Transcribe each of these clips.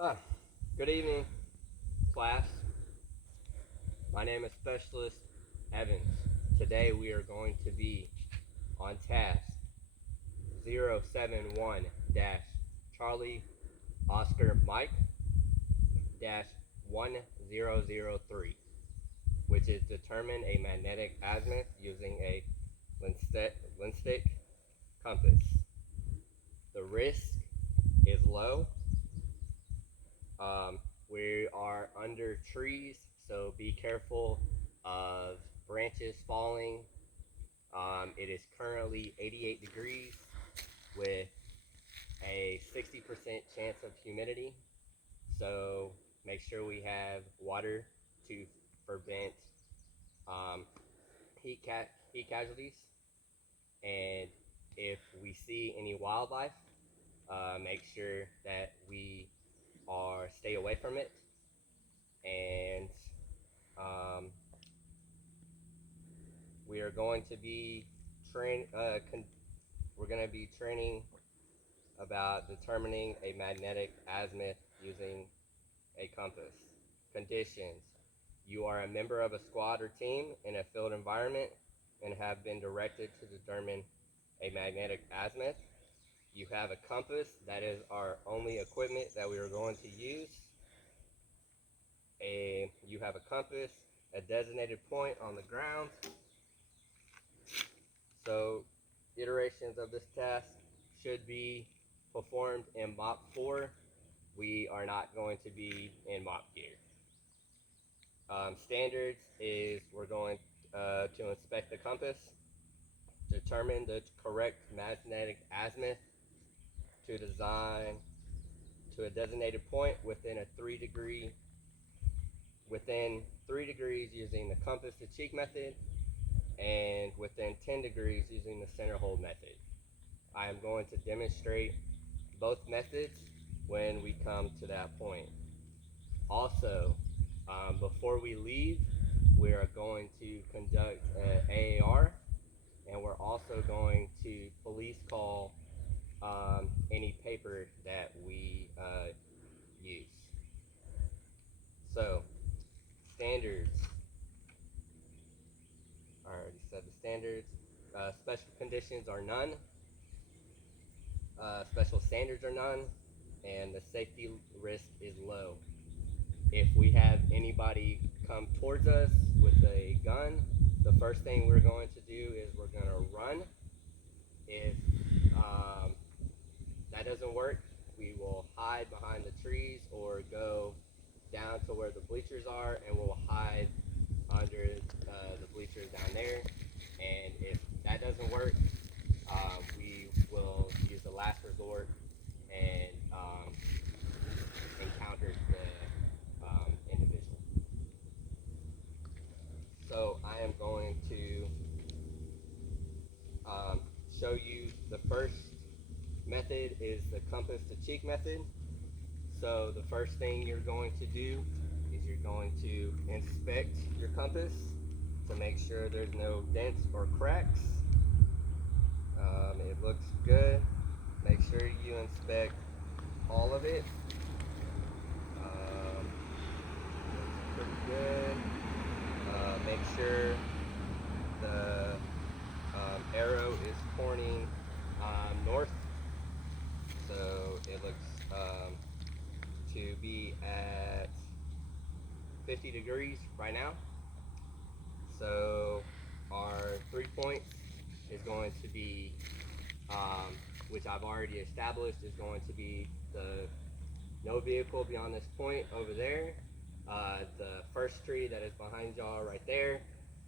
Ah, Good evening, class. My name is Specialist Evans. Today we are going to be on task 071 Charlie Oscar Mike 1003, which is determine a magnetic azimuth using a Lensstick compass. The risk is low. We are under trees, so be careful of branches falling. It is currently 88 degrees with a 60% chance of humidity. So make sure we have water to prevent um, heat casualties. And if we see any wildlife, make sure that we are stay away from it. And um, we are going to be we're going to be training about determining a magnetic azimuth using a compass. Conditions: you are a member of a squad or team in a field environment and have been directed to determine a magnetic azimuth. You have a compass. That is our only equipment that we are going to use. You have a compass, a designated point on the ground. So iterations of this task should be performed in MOP 4. We are not going to be in MOP gear. Standards is we're going to inspect the compass, determine the correct magnetic azimuth to design to a designated point within 3 degrees using the compass to cheek method, and within 10 degrees using the center hold method. I am going to demonstrate both methods when we come to that point. Also, before we leave, we are going to conduct an AAR, and we're also going to police call any paper that we use. So, standards. I already said the standards. Special conditions are none. Special standards are none. And the safety risk is low. If we have anybody come towards us with a gun, the first thing we're going to do is we're going to run. If um, that doesn't work, we will hide behind the trees or go down to where the bleachers are, and we'll hide under the bleachers down there. And if that doesn't work, we will use the last resort and encounter the individual. So I am going to um, show you the first method is the compass to cheek method. So the first thing you're going to do is you're going to inspect your compass to make sure there's no dents or cracks. It looks good. Make sure you inspect all of it. Looks pretty good. Make sure the arrow is pointing north, so it looks to be at 50 degrees right now. So our 3 points is going to be, which I've already established, is going to be the no vehicle beyond this point over there, the first tree that is behind y'all right there,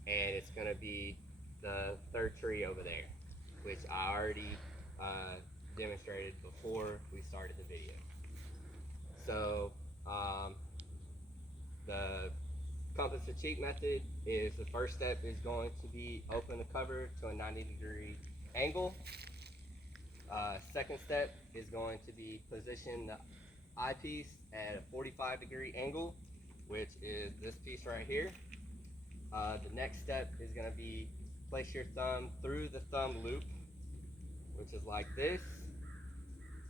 and it's going to be the third tree over there, which I already demonstrated before we started the video. So the compass to cheek method is the first step is going to be open the cover to a 90-degree angle. Second step is going to be position the eyepiece at a 45-degree angle, which is this piece right here. The next step is going to be place your thumb through the thumb loop, which is like this,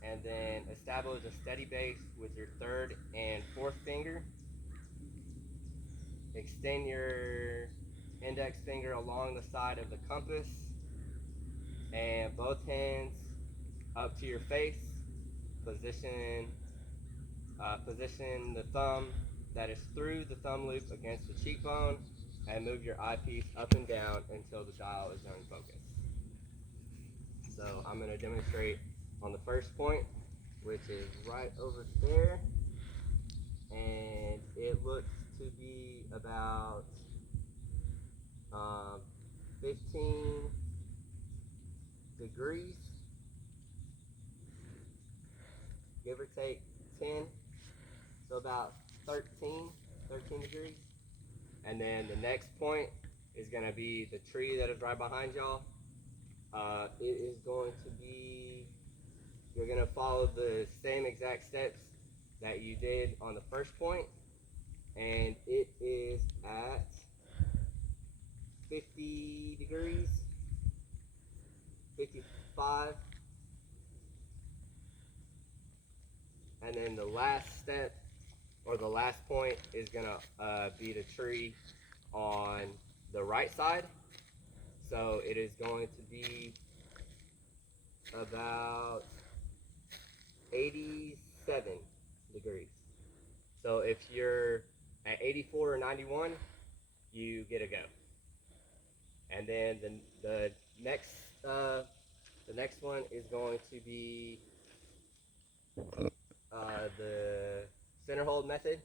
and then establish a steady base with your third and fourth finger. Extend your index finger along the side of the compass and both hands up to your face. Position the thumb that is through the thumb loop against the cheekbone and move your eyepiece up and down until the dial is in focus. So I'm going to demonstrate on the first point, which is right over there, and it looks to be about 15 degrees, give or take 10, so about 13 degrees. And then the next point is going to be the tree that is right behind y'all. It is going to be, you're going to follow the same exact steps that you did on the first point, and it is at 50 degrees, 55. And then the last step, or the last point, is going to be the tree on the right side. So it is going to be about 87 degrees. So if you're at 84 or 91, you get a go. And then the next one is going to be the center hold method.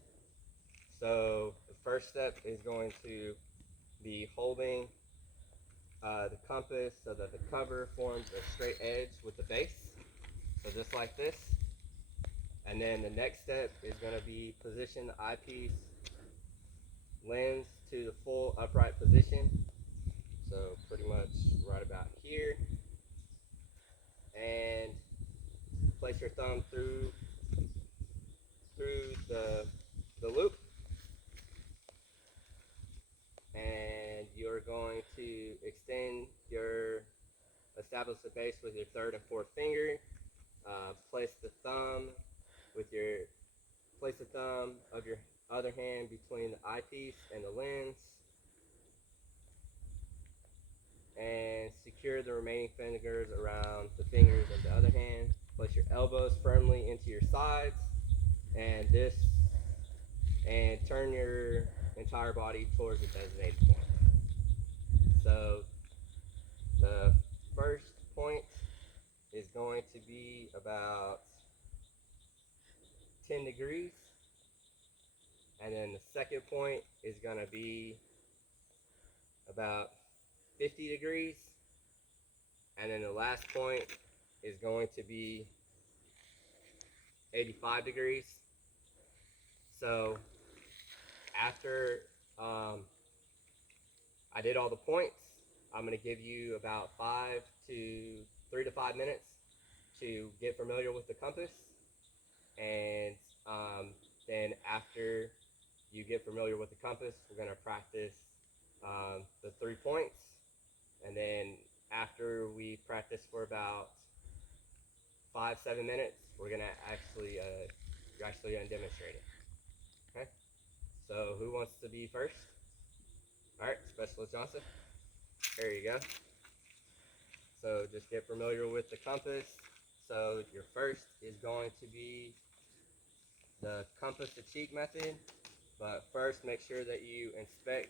So the first step is going to be holding the compass so that the cover forms a straight edge with the base. So just like this. And then the next step is going to be position the eyepiece lens to the full upright position. So pretty much right about here. And place your thumb through the loop. And you're going to establish the base with your third and fourth finger. Place the thumb of your other hand between the eyepiece and the lens, and secure the remaining fingers around the fingers of the other hand. Place your elbows firmly into your sides, and turn your entire body towards the designated point. So the first point is going to be about 10 degrees, and then the second point is going to be about 50 degrees, and then the last point is going to be 85 degrees. So after I did all the points, I'm going to give you about 3 to 5 minutes to get familiar with the compass, and then after you get familiar with the compass, we're going to practice the 3 points, and then after we practice for about 5-7 minutes, we're going to actually demonstrate it. Okay, so who wants to be first? All right, Specialist Johnson, there you go. So just get familiar with the compass. So your first is going to be the compass to cheek method, but first make sure that you inspect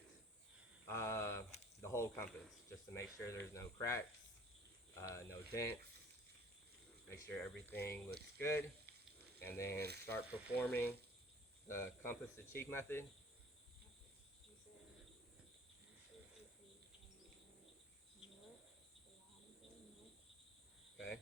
the whole compass, just to make sure there's no cracks, no dents, make sure everything looks good, and then start performing the compass to cheek method. Okay.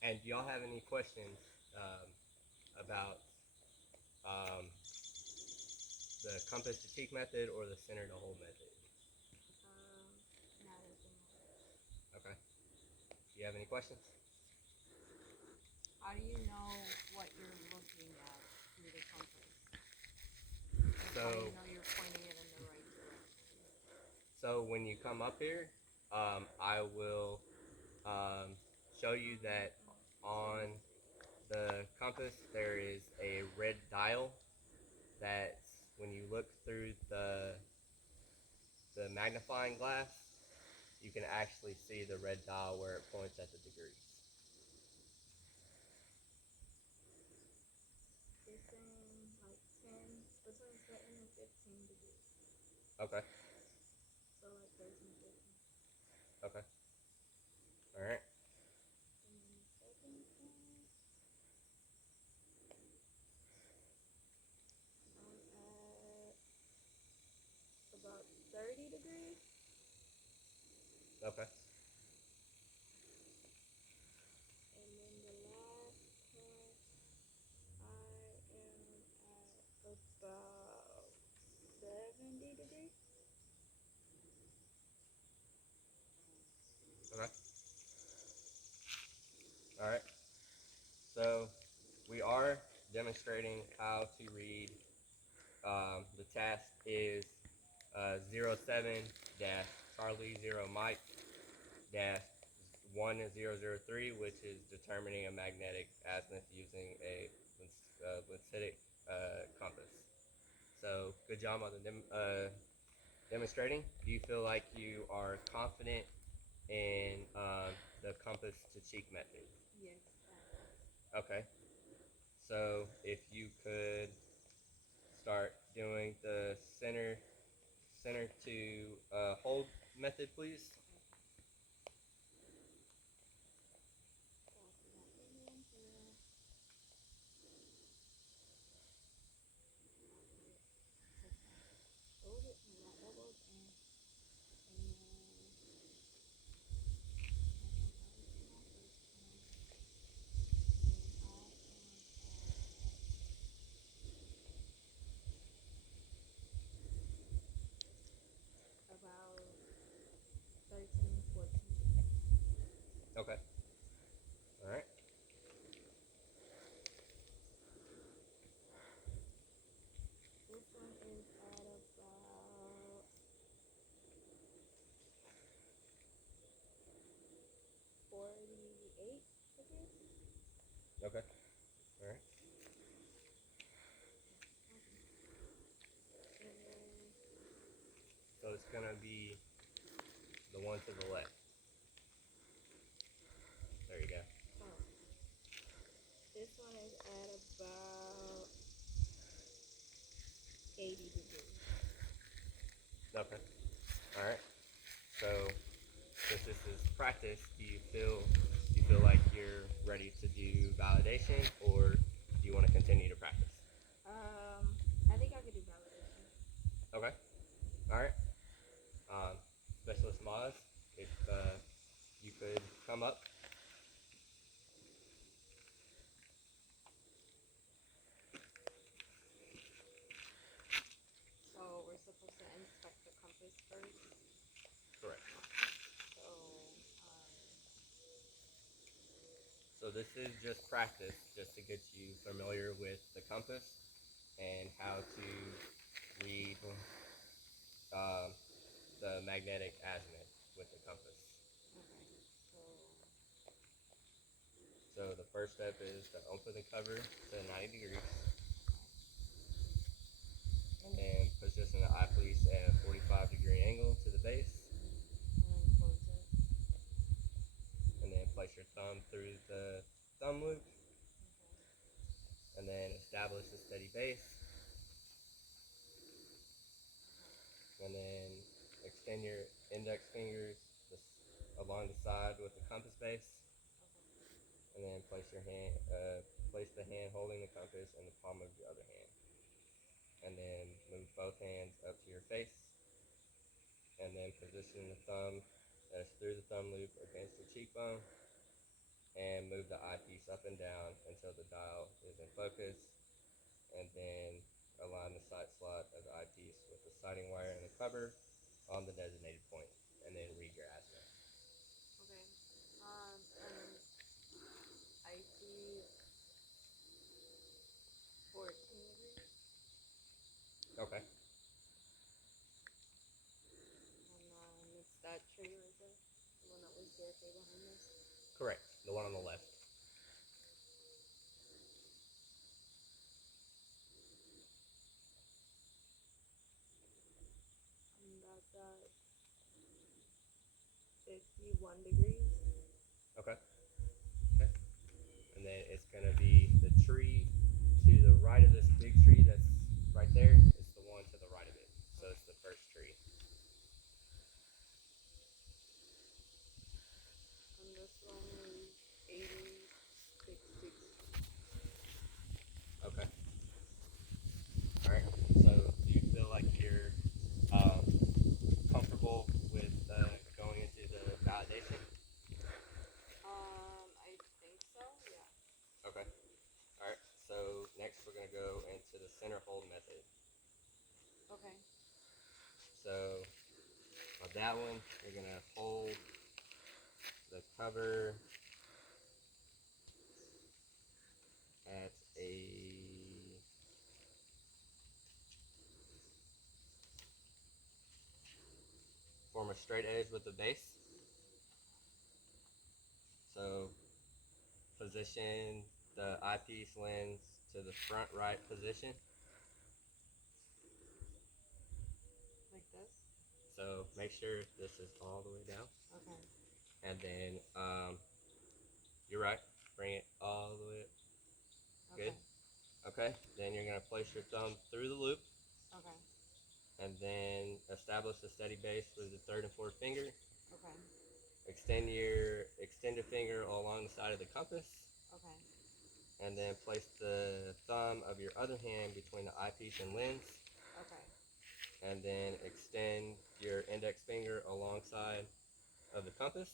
And do y'all have any questions about the compass to cheek method or the center to hold method? Not at the moment. Okay. Do you have any questions? How do you know what you're looking at through the compass? Like, how do you So, know you're pointing it in the right direction? so when you come up here, I will show you that on the compass there is a red dial that when you look through the magnifying glass, you can actually see the red dial where it points at the degrees. It's saying like 10, between 10 and 15 degrees. Okay. So like 13, 14. Okay. All right. And then the second one, I'm at about 30 degrees. Okay. And then the last point, I am at about 70 degrees. Okay. All right. So we are demonstrating how to read. The task is 07 dash Charlie 0 Mike dash 1003, which is determining a magnetic azimuth using a lensitic compass. So good job on the demonstrating. Do you feel like you are confident in the compass to cheek method? Yes. Okay. So if you could start doing the center to hold method, please. Hold it with my elbows in, and then about 13, 14. Okay. All right. This one is at about 48 degrees. Okay. All right. And then, So it's gonna be the one to the left. There you go. oh, this one is at about 80 degrees. Okay. All right. So since this is practice, do you feel like you're ready to do validation, or do you want to continue to practice? I think I could do validation. Okay. All right. Um, Specialist Maz, if you could come up. So we're supposed to inspect the compass first. Correct. So, So this is just practice, just to get you familiar with the compass and how to read um, the magnetic azimuth with the compass. okay. So, So the first step is to open the cover to 90 degrees and position the eyepiece at a 45-degree angle to the base, and then close it. and then place your thumb through the thumb loop, Okay. and then establish a steady base, and then extend your index fingers along the side with the compass base, and then place the hand holding the compass in the palm of your other hand, and then move both hands up to your face, and then position the thumb that's through the thumb loop against the cheekbone, and move the eyepiece up and down until the dial is in focus, and then align the sight slot of the eyepiece with the sighting wire and the cover on the designated point, and then read your azimuth. Okay. And I see 14 degrees. Okay. And it's that tree right there, the one that was directly behind us. Correct. The one on the left. And that's at 51 degrees. Okay. Okay. And then it's gonna be the tree to the right of this big tree that's right there. It's the one to the right of it. So it's the first tree. And this one is 86 degrees. Okay. All right. So do you feel like you're um, comfortable with going into the validation? I think so, yeah. Okay. All right. So next we're gonna go into the center hold method. Okay. So on that one, you're gonna hold the cover at form a straight edge with the base. So position the eyepiece lens to the front right position. Like this? So make sure this is all the way down. Okay. And then you're right. Bring it all the way up. Good. Okay. Then you're gonna place your thumb through the loop, Okay. and then establish a steady base with the third and fourth finger. Okay. Extend a finger along the side of the compass, Okay. and then place the thumb of your other hand between the eyepiece and lens, Okay. and then extend your index finger alongside of the compass,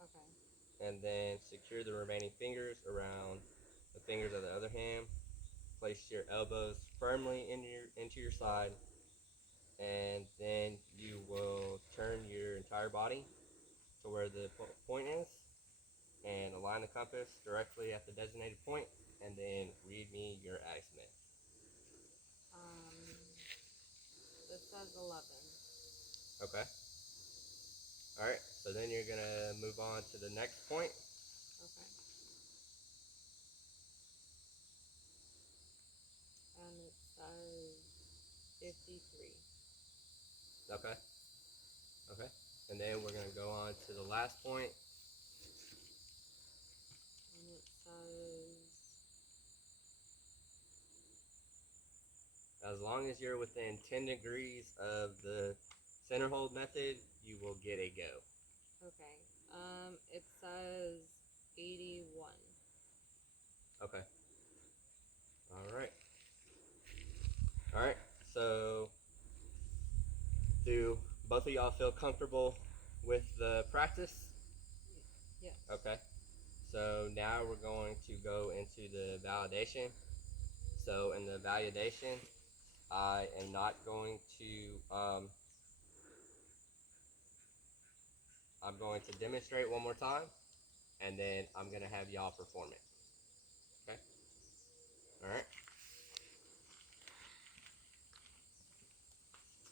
Okay. and then secure the remaining fingers around the fingers of the other hand. Place your elbows firmly into your side, and then you will turn your entire body to where the point is, and align the compass directly at the designated point, and then read me your azimuth. This says 11. Okay. All right. So then you're gonna move on to the next point. Okay. And it says 53. Okay. Okay. And then we're gonna go on to the last point. And it says As long as you're within 10 degrees of the center hold method, you will get a go. okay. It says 81. Okay. All right. All right. So, do both of y'all feel comfortable with the practice? Yes. Okay. So now we're going to go into the validation. So in the validation, I am not going to, I'm going to demonstrate one more time, and then I'm going to have y'all perform it. Okay? All right.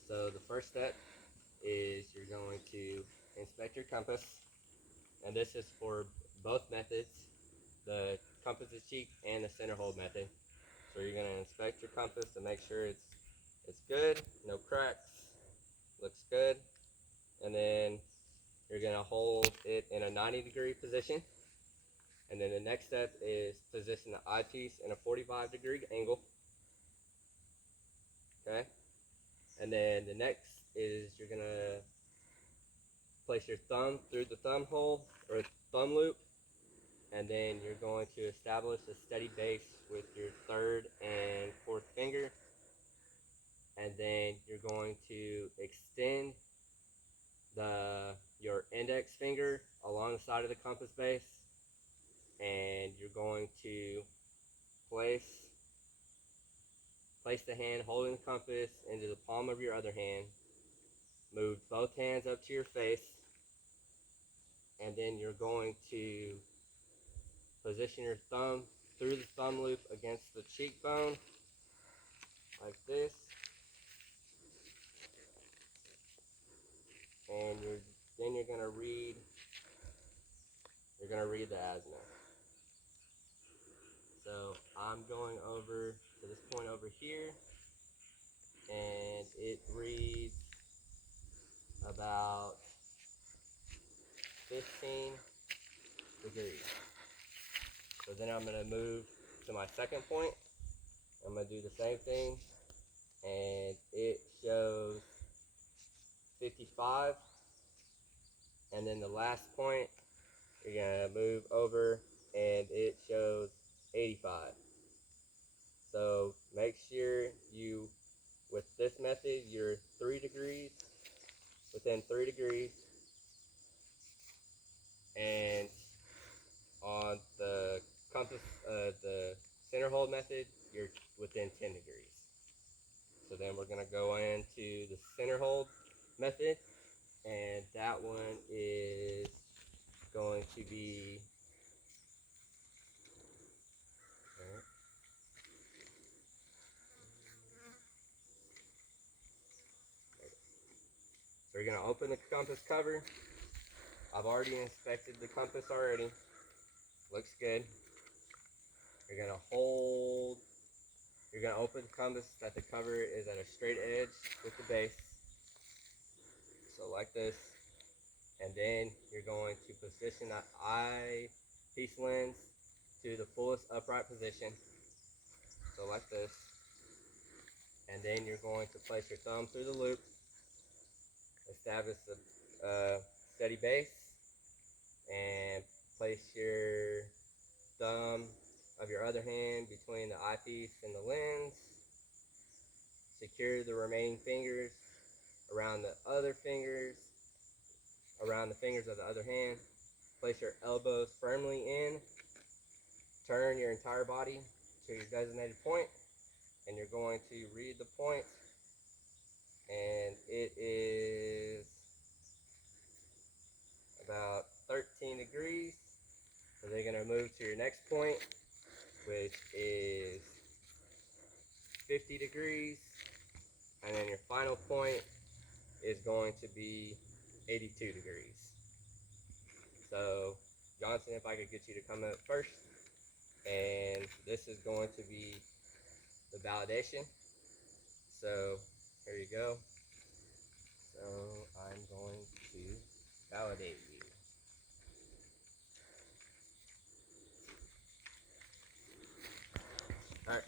So the first step is you're going to inspect your compass, and this is for both methods, the compass is cheek and the center hold method. So you're going to inspect your compass to make sure it's good, no cracks, looks good, and then you're going to hold it in a 90-degree position. And then the next step is position the eyepiece in a 45-degree angle. Okay? And then the next is you're going to place your thumb through the thumb hole or thumb loop, and then you're going to establish a steady base with your third and fourth finger, and then you're going to extend your index finger along the side of the compass base, and you're going to place Place the hand holding the compass into the palm of your other hand. Move both hands up to your face. And then you're going to position your thumb through the thumb loop against the cheekbone, like this. And then you're gonna read the azimuth. So I'm going over to this point over here, and it reads about 15 degrees. So then I'm gonna move to my second point. I'm gonna do the same thing, and it shows 55. And then the last point, you're gonna move over, and it shows 85. So make sure you, with this method, you're 3 degrees, within 3 degrees, and on the compass, the center hold method, you're within 10 degrees. So then we're gonna go into the center hold method, and that one is going to be, so you're gonna open the compass cover. I've already inspected the compass already. Looks good. You're gonna open the compass that the cover is at a straight edge with the base. So like this. And then you're going to position that eyepiece lens to the fullest upright position. So like this. And then you're going to place your thumb through the loop. Establish a steady base. And place your thumb of your other hand between the eyepiece and the lens. Secure the remaining fingers around the fingers of the other hand. Place your elbows firmly in. Turn your entire body to your designated point, and you're going to read the point, and it is about 13 degrees. So they're going to move to your next point, which is 50 degrees, and then your final point is going to be 82 degrees. So Johnson, if I could get you to come up first, and this is going to be the validation. So here you go. So I'm going to validate you. All right.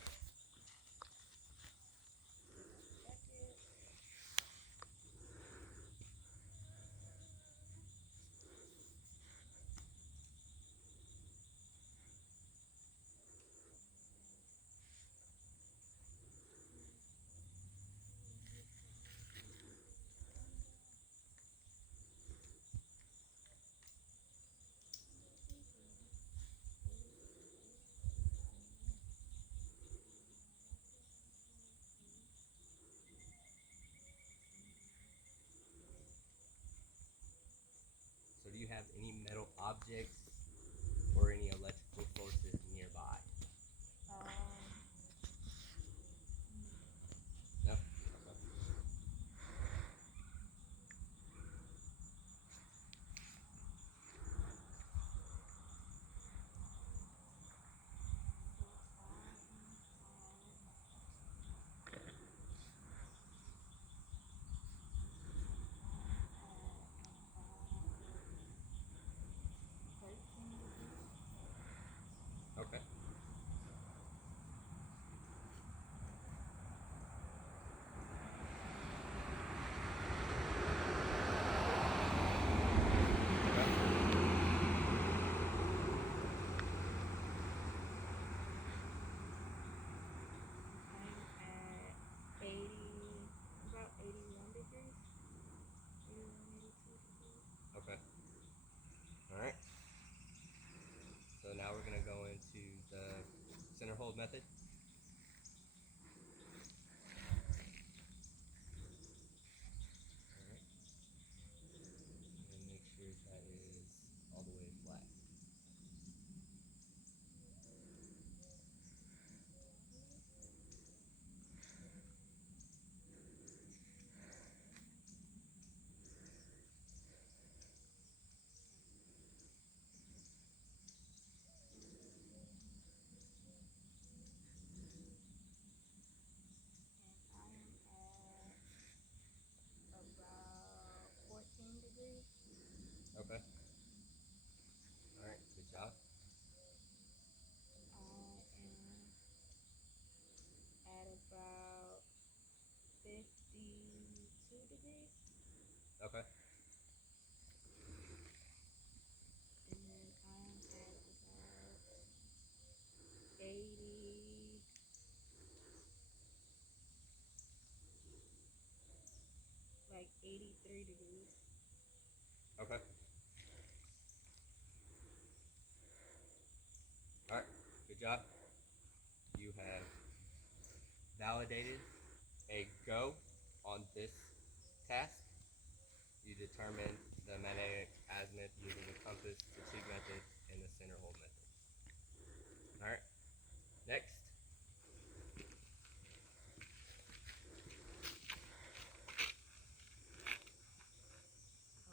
So do you have any metal objects or any electrical sources nearby? No? Okay. Okay. I'm at 80, about 81 degrees. 81, 82 degrees. Okay. All right. So now we're gonna go into the center hold method. 83 degrees. Okay. All right. Good job. You have validated a go on this task. You determined the magnetic azimuth using the compass, fatigue method, and the center hole method. All right. Next.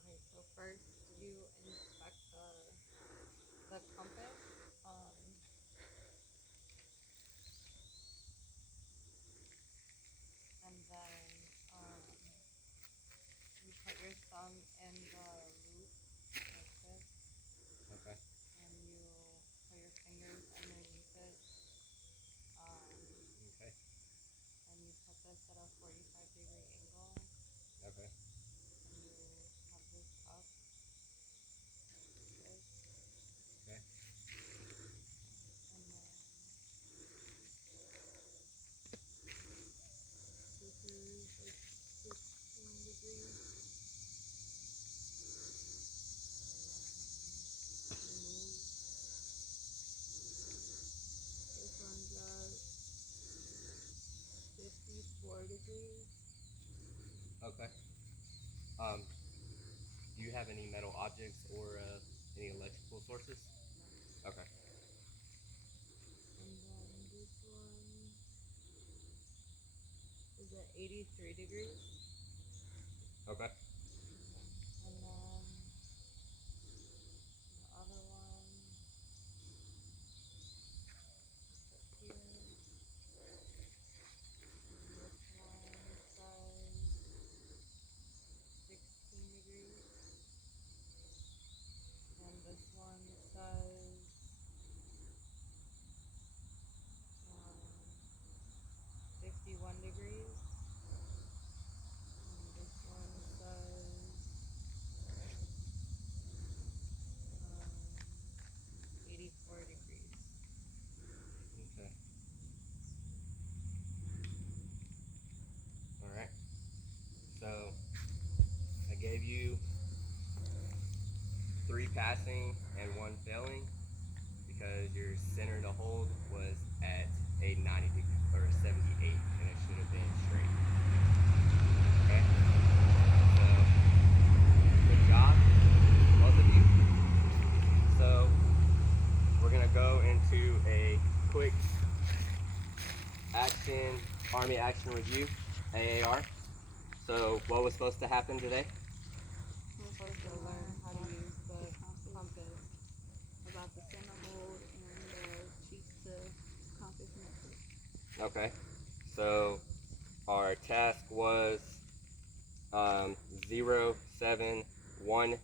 Okay, so first you inspect the compass. And then you put your thumb in the loop like this, Okay. and you put your fingers underneath it, Okay. and you put this at a 45-degree angle, Okay. and you have this up like this, Okay. and then this is like 16 degrees, and then you move. This one's at 54 degrees. Okay. Do you have any metal objects or any electrical sources? No. Okay. And then this one is at 83 degrees. Okay. And then the other one is up here. And this one says 16 degrees. And this one says 51 degrees. And this one says 84 degrees. Okay. All right. So I gave you 3 passing and 1 failing because your center to hold was at a 90 degree or 78, and it should have been straight. Okay. So good job, both of you. So we're gonna go into a quick Army action review, AAR. So what was supposed to happen today? We're supposed to learn how to use the compass. About the center hold and the cheat to compass method. Okay. So our task was 071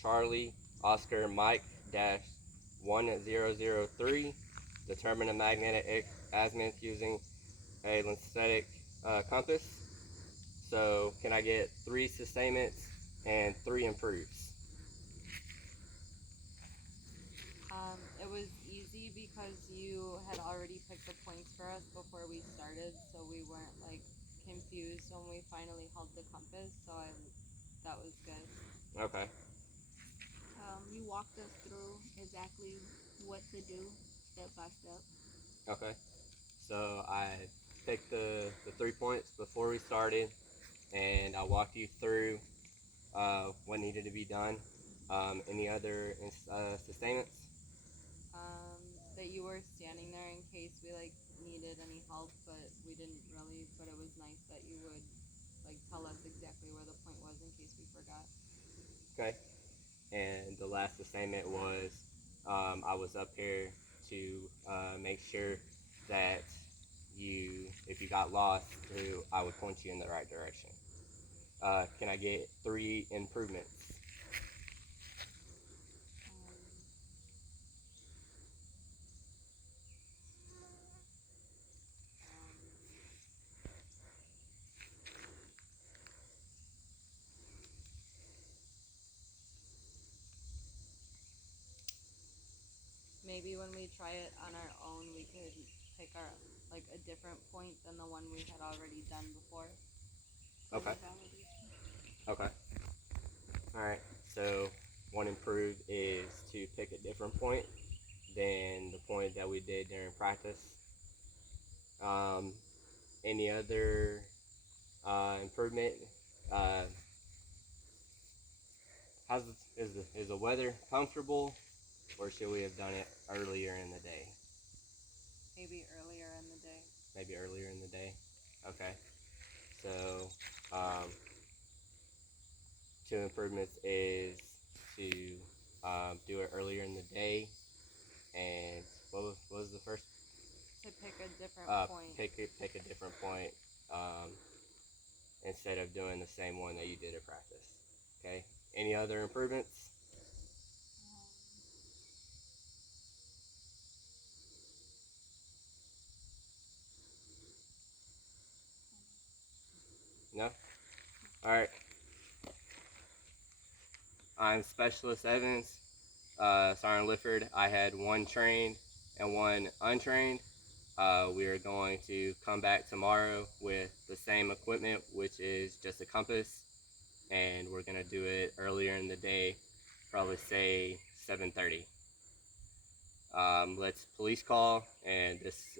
Charlie Oscar Mike 1003. Determine a magnetic azimuth using a lensthetic compass. So can I get 3 sustainments and 3 improves? It was easy because you had already picked the points for us before we started, so we weren't like confused when we finally held the compass. So that was good. Okay. You walked us through exactly what to do step by step. Okay. So I picked the 3 points before we started, and I walked you through what needed to be done. Any other sustainments? That you were standing there in case we like needed any help, but we didn't really. But it was nice that you would like tell us exactly where the point was in case we forgot. Okay. And the last assignment was I was up here to make sure that if you got lost, I would point you in the right direction. Can I get 3 improvements? Maybe when we try it on our own, we could pick our a different point than the one we had already done before. Okay. Validation. practice. Any other improvement? Is the weather comfortable, or should we have done it earlier in the day? Maybe earlier in the day. Maybe earlier in the day. Okay. So, two improvements is to do it earlier in the day, and what was the first? To pick a different point. Pick a different point instead of doing the same one that you did at practice. Okay. Any other improvements? No? Alright. I'm Specialist Evans, Sergeant Lifford. I had one trained and one untrained. We are going to come back tomorrow with the same equipment, which is just a compass, and we're going to do it earlier in the day, probably say 7:30. Let's police call, and this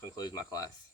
concludes my class.